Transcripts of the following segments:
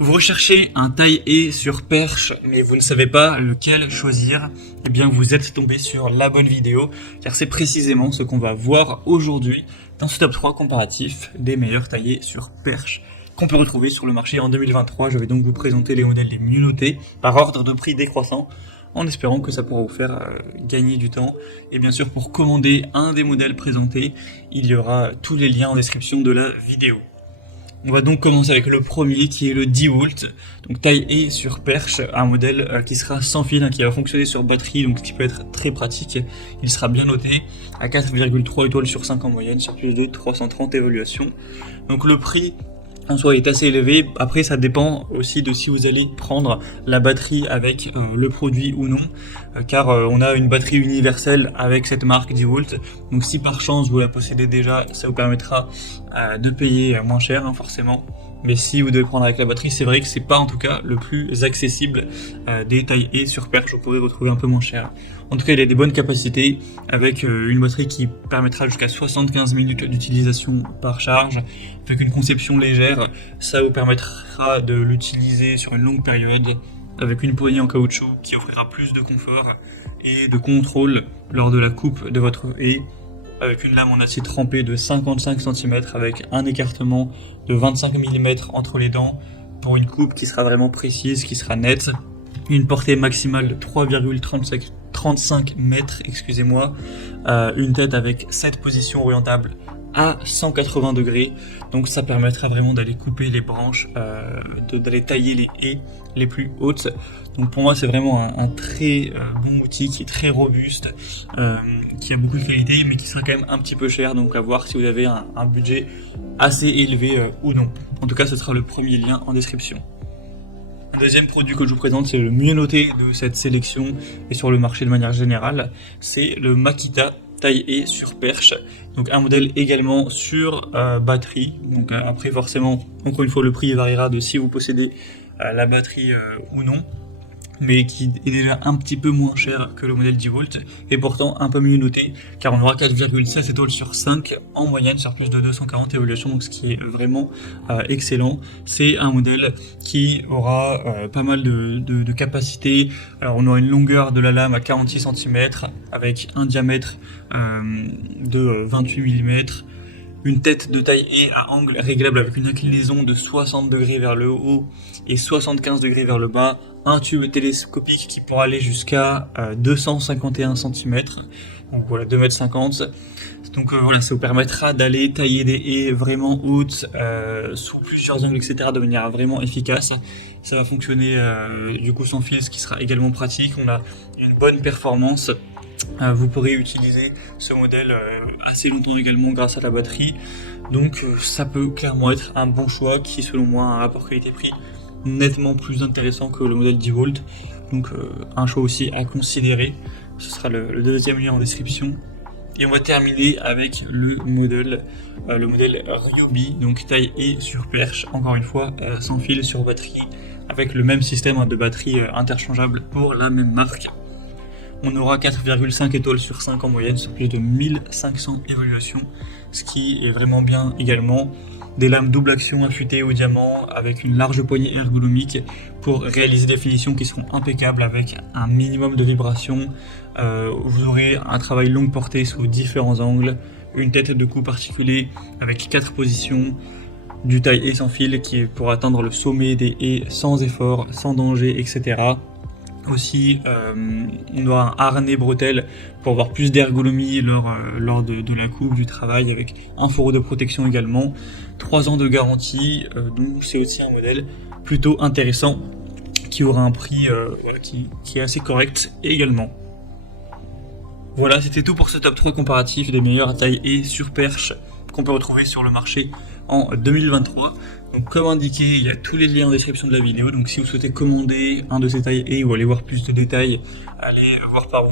Vous recherchez un taille-haie sur perche, mais vous ne savez pas lequel choisir, eh bien vous êtes tombé sur la bonne vidéo, car c'est précisément ce qu'on va voir aujourd'hui dans ce top 3 comparatif des meilleurs taille-haies sur perche qu'on peut retrouver sur le marché en 2023. Je vais donc vous présenter les modèles les mieux notés par ordre de prix décroissant, en espérant que ça pourra vous faire gagner du temps. Et bien sûr, pour commander un des modèles présentés, il y aura tous les liens en description de la vidéo. On va donc commencer avec le premier qui est le DeWalt, donc taille-haie sur perche, un modèle qui sera sans fil, qui va fonctionner sur batterie, donc ce qui peut être très pratique. Il sera bien noté à 4,3 étoiles sur 5 en moyenne sur plus de 330 évaluations. Donc le prix en soi est assez élevé. Après, ça dépend aussi de si vous allez prendre la batterie avec le produit ou non, car on a une batterie universelle avec cette marque DeWalt. Donc si par chance vous la possédez déjà, ça vous permettra de payer moins cher, forcément. Mais si vous devez prendre avec la batterie, c'est vrai que c'est pas en tout cas le plus accessible des taille-haie sur perche. Vous pourrez retrouver un peu moins cher. En tout cas, il a des bonnes capacités avec une batterie qui permettra jusqu'à 75 minutes d'utilisation par charge. Avec une conception légère, ça vous permettra de l'utiliser sur une longue période avec une poignée en caoutchouc qui offrira plus de confort et de contrôle lors de la coupe de votre haie, avec une lame en acier trempé de 55 cm avec un écartement de 25 mm entre les dents pour une coupe qui sera vraiment précise, qui sera nette. Une portée maximale de 3,35 mètres, une tête avec 7 positions orientables à 180 degrés, donc ça permettra vraiment d'aller couper les branches, d'aller tailler les haies les plus hautes. Donc pour moi c'est vraiment un très bon outil qui est très robuste, qui a beaucoup de qualité mais qui sera quand même un petit peu cher, donc à voir si vous avez un budget assez élevé ou non. En tout cas ce sera le premier lien en description. Un deuxième produit que je vous présente, c'est le mieux noté de cette sélection et sur le marché de manière générale, c'est le Makita taille-haie sur perche, donc un modèle également sur batterie. Donc après forcément, encore une fois, le prix variera de si vous possédez la batterie ou non, mais qui est déjà un petit peu moins cher que le modèle DeWalt, et pourtant un peu mieux noté, car on aura 4,7 étoiles sur 5 en moyenne sur plus de 240 évaluations, donc ce qui est vraiment excellent. C'est un modèle qui aura pas mal de capacité. Alors on aura une longueur de la lame à 46 cm, avec un diamètre de 28 mm, une tête de taille-haie à angle réglable avec une inclinaison de 60 degrés vers le haut et 75 degrés vers le bas, un tube télescopique qui pourra aller jusqu'à 251 cm, donc voilà 2,50 m. Donc voilà, ça vous permettra d'aller tailler des haies vraiment hautes, sous plusieurs angles, etc. de manière vraiment efficace. Ça va fonctionner du coup sans fil, ce qui sera également pratique. On a une bonne performance. Vous pourrez utiliser ce modèle assez longtemps également grâce à la batterie, donc ça peut clairement être un bon choix qui selon moi a un rapport qualité-prix nettement plus intéressant que le modèle DeWalt, donc un choix aussi à considérer. Ce sera le deuxième lien en description. Et on va terminer avec le modèle Ryobi, donc taille-haie sur perche, encore une fois sans fil sur batterie, avec le même système de batterie interchangeable pour la même marque. On aura 4,5 étoiles sur 5 en moyenne sur plus de 1500 évaluations, ce qui est vraiment bien également. Des lames double action affûtées au diamant avec une large poignée ergonomique pour réaliser des finitions qui seront impeccables avec un minimum de vibration. Vous aurez un travail longue portée sous différents angles, une tête de coupe articulée avec 4 positions, du taille-haie sans fil qui est pour atteindre le sommet des haies sans effort, sans danger, etc. Aussi, on aura un harnais bretelle pour avoir plus d'ergonomie lors de la coupe, du travail, avec un fourreau de protection également. 3 ans de garantie, donc c'est aussi un modèle plutôt intéressant qui aura un prix qui est assez correct également. Voilà, c'était tout pour ce top 3 comparatif des meilleures taille-haie sur perche qu'on peut retrouver sur le marché en 2023. Donc comme indiqué, il y a tous les liens en description de la vidéo, donc si vous souhaitez commander un de ces taille-haie ou aller voir plus de détails, allez voir par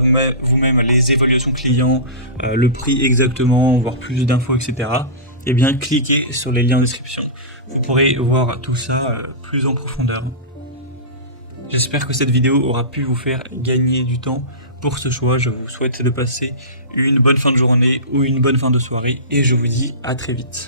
vous-même les évaluations clients, le prix exactement, voir plus d'infos, etc. Et bien cliquez sur les liens en description, vous pourrez voir tout ça plus en profondeur. J'espère que cette vidéo aura pu vous faire gagner du temps pour ce choix. Je vous souhaite de passer une bonne fin de journée ou une bonne fin de soirée et je vous dis à très vite.